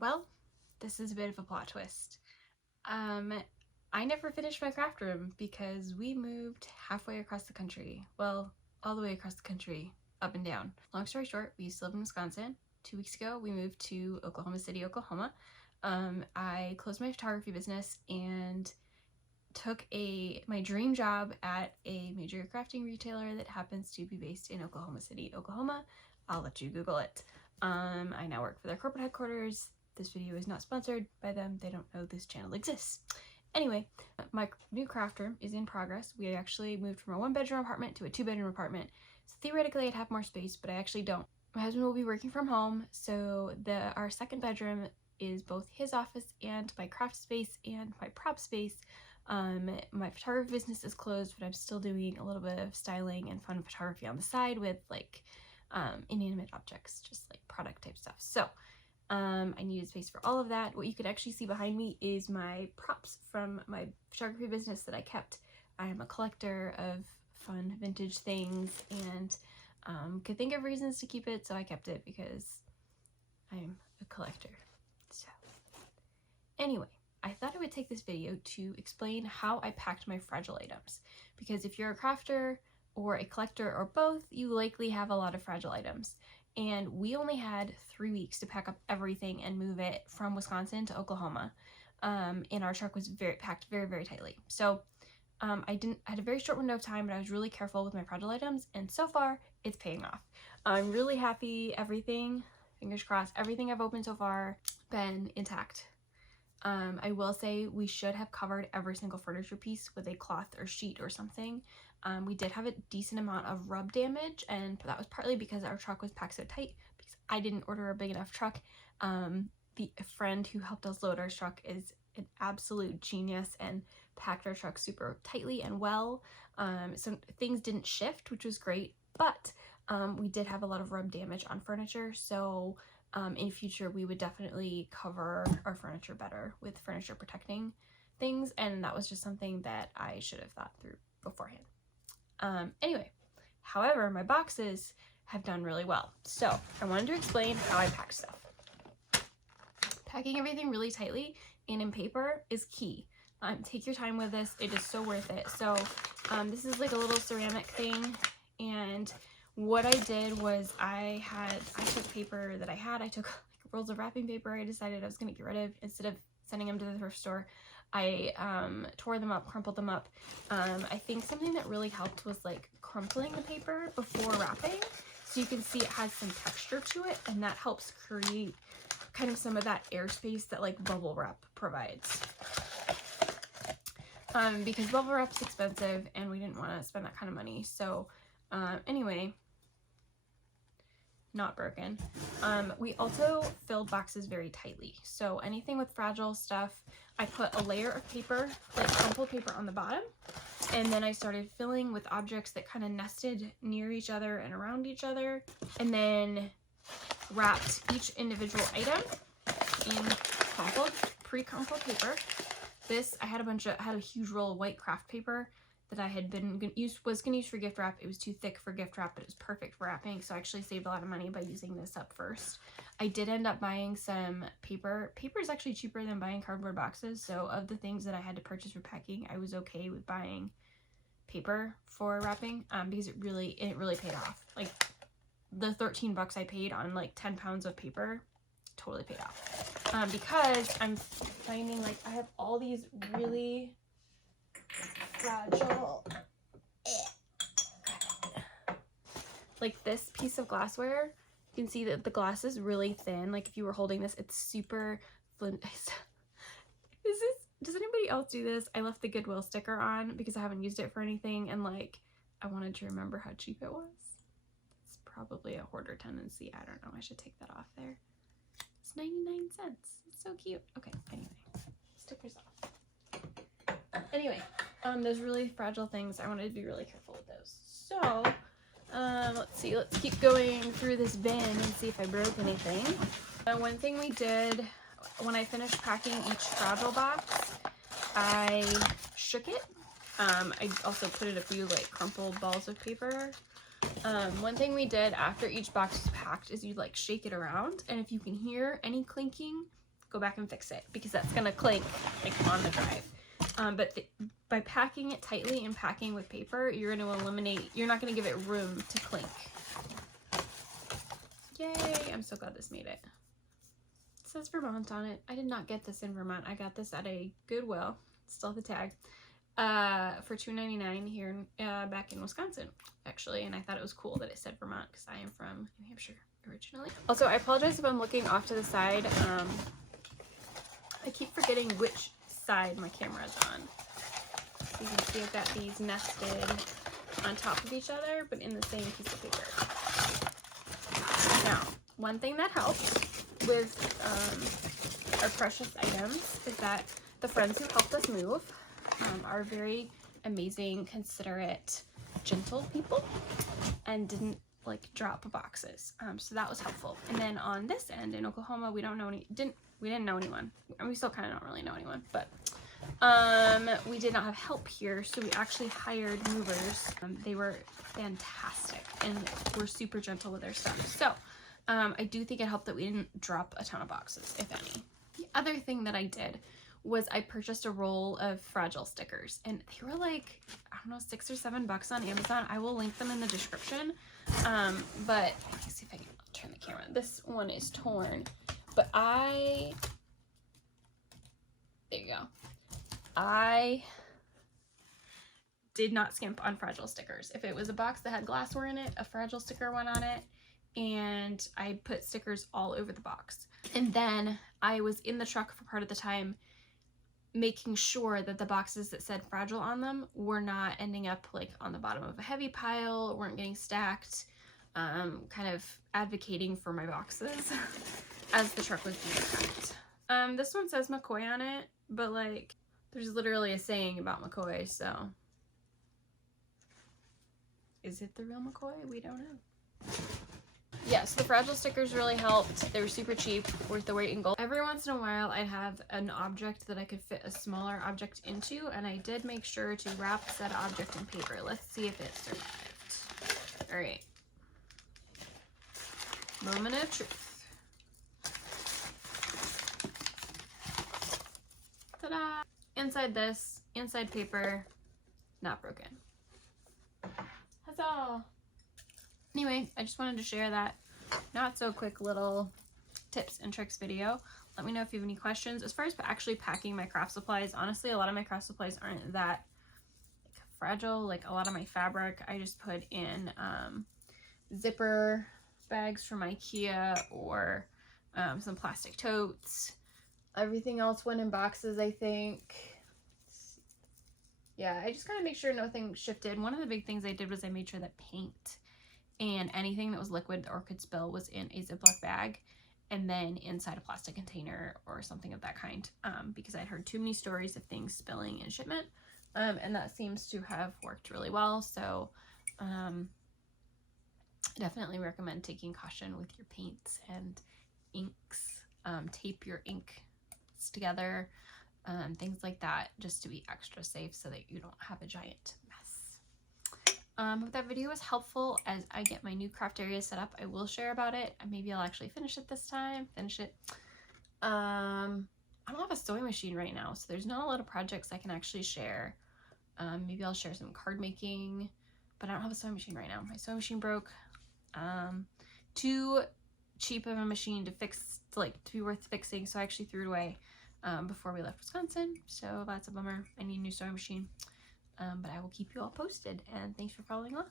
Well, this is a bit of a plot twist. I never finished my craft room because we moved halfway across the country. Well, all the way across the country, up and down. Long story short, we used to live in Wisconsin. 2 weeks ago, we moved to Oklahoma City, Oklahoma. I closed my photography business and took my dream job at a major crafting retailer that happens to be based in Oklahoma City, Oklahoma. I'll let you Google it. I now work for their corporate headquarters. This video is not sponsored by them. They don't know this channel exists. Anyway, my new craft room is in progress. We actually moved from a 1-bedroom apartment to a 2-bedroom apartment. So theoretically I'd have more space, but I actually don't. My husband will be working from home, so our second bedroom is both his office and my craft space and my prop space. My photography business is closed, but I'm still doing a little bit of styling and fun photography on the side with like inanimate objects, just like product type stuff. So I needed space for all of that. What you can actually see behind me is my props from my photography business that I kept. I am a collector of fun vintage things and could think of reasons to keep it, so I kept it because I'm a collector. So anyway, I thought I would take this video to explain how I packed my fragile items, because if you're a crafter or a collector or both, you likely have a lot of fragile items. And we only had 3 weeks to pack up everything and move it from Wisconsin to Oklahoma. And our truck was packed very, very tightly. So I had a very short window of time, but I was really careful with my fragile items, and so far it's paying off. I'm really happy. Everything, fingers crossed, everything I've opened so far been intact. I will say we should have covered every single furniture piece with a cloth or sheet or something. We did have a decent amount of rub damage, and that was partly because our truck was packed so tight because I didn't order a big enough truck. The friend who helped us load our truck is an absolute genius and packed our truck super tightly and well. So things didn't shift, which was great, but we did have a lot of rub damage on furniture, so in future we would definitely cover our furniture better with furniture protecting things, and that was just something that I should have thought through beforehand. Anyway, however, my boxes have done really well, so I wanted to explain how I pack stuff. Packing everything really tightly and in paper is key. Take your time with this, it is so worth it. So this is like a little ceramic thing, and what I did was I took paper that I took like rolls of wrapping paper I decided I was going to get rid of. Instead of sending them to the thrift store, I tore them up, crumpled them up. I think something that really helped was like crumpling the paper before wrapping, so you can see it has some texture to it, and that helps create kind of some of that airspace that like bubble wrap provides. Because bubble wrap's expensive and we didn't want to spend that kind of money. So anyway, not broken. We also filled boxes very tightly. So anything with fragile stuff, I put a layer of paper, like crumpled paper on the bottom, and then I started filling with objects that kind of nested near each other and around each other, and then wrapped each individual item in pre-crumpled paper. This, I had a huge roll of white craft paper that I had was gonna use for gift wrap. It was too thick for gift wrap, but it was perfect for wrapping, so I actually saved a lot of money by using this up first. I did end up buying some paper. Paper is actually cheaper than buying cardboard boxes, so of the things that I had to purchase for packing, I was okay with buying paper for wrapping, because it really paid off. Like the 13 bucks I paid on like 10 pounds of paper totally paid off, because I'm finding like I have all these really fragile, like this piece of glassware. You can see that the glass is really thin. Like if you were holding this, it's super flint. Does anybody else do this? I left the Goodwill sticker on because I haven't used it for anything, and like I wanted to remember how cheap it was. It's probably a hoarder tendency. I don't know. I should take that off there. It's 99 cents. It's so cute. Okay, anyway, stickers off. Anyway, those really fragile things, I wanted to be really careful with those. So, let's see, let's keep going through this bin and see if I broke anything. One thing we did when I finished packing each fragile box, I shook it. I also put in a few like crumpled balls of paper. One thing we did after each box is packed is you like shake it around, and if you can hear any clinking, go back and fix it because that's gonna clink like on the drive. But by packing it tightly and packing with paper, you're going to eliminate, you're not going to give it room to clink. Yay, I'm so glad this made it. It says Vermont on it. I did not get this in Vermont. I got this at a Goodwill, still have the tag, for $2.99 here back in Wisconsin, actually. And I thought it was cool that it said Vermont because I am from New Hampshire originally. Also, I apologize if I'm looking off to the side. I keep forgetting which side my camera is on. So you can see I've got these nested on top of each other, but in the same piece of paper. Now, one thing that helps with our precious items is that the friends who helped us move are very amazing, considerate, gentle people and didn't like drop boxes. So that was helpful. And then on this end in Oklahoma, we didn't know anyone. And we still kind of don't really know anyone, but we did not have help here, so we actually hired movers. They were fantastic and were super gentle with their stuff. So I do think it helped that we didn't drop a ton of boxes, if any. The other thing that I did was I purchased a roll of Fragile stickers, and they were like, I don't know, $6 or $7 on Amazon. I will link them in the description. But let me see if I can turn the camera. This one is torn, but there you go. I did not skimp on Fragile stickers. If it was a box that had glassware in it, a Fragile sticker went on it, and I put stickers all over the box. And then I was in the truck for part of the time making sure that the boxes that said Fragile on them were not ending up like on the bottom of a heavy pile, weren't getting stacked, kind of advocating for my boxes as the truck was being packed. This one says McCoy on it, but like there's literally a saying about McCoy, so is it the real McCoy? We don't know. Yeah, so the Fragile stickers really helped. They were super cheap, worth the weight in gold. Every once in a while, I'd have an object that I could fit a smaller object into, and I did make sure to wrap said object in paper. Let's see if it survived. All right. Moment of truth. Ta-da! Inside this, inside paper, not broken. Huzzah! Anyway, I just wanted to share that not so quick little tips and tricks video. Let me know if you have any questions. As far as actually packing my craft supplies, honestly, a lot of my craft supplies aren't that like, fragile. Like a lot of my fabric, I just put in zipper bags from IKEA or some plastic totes. Everything else went in boxes, I think. Yeah, I just kind of make sure nothing shifted. One of the big things I did was I made sure that paint and anything that was liquid or could spill was in a Ziploc bag and then inside a plastic container or something of that kind, because I'd heard too many stories of things spilling in shipment, and that seems to have worked really well. So I definitely recommend taking caution with your paints and inks. Tape your inks together, things like that, just to be extra safe so that you don't have a giant mess. Hope that video was helpful. As I get my new craft area set up, I will share about it. Maybe I'll actually finish it this time. I don't have a sewing machine right now, so there's not a lot of projects I can actually share. Maybe I'll share some card making, but I don't have a sewing machine right now. My sewing machine broke. Too cheap of a machine to fix, to be worth fixing, so I actually threw it away before we left Wisconsin, so that's a bummer. I need a new sewing machine. But I will keep you all posted, and thanks for following along.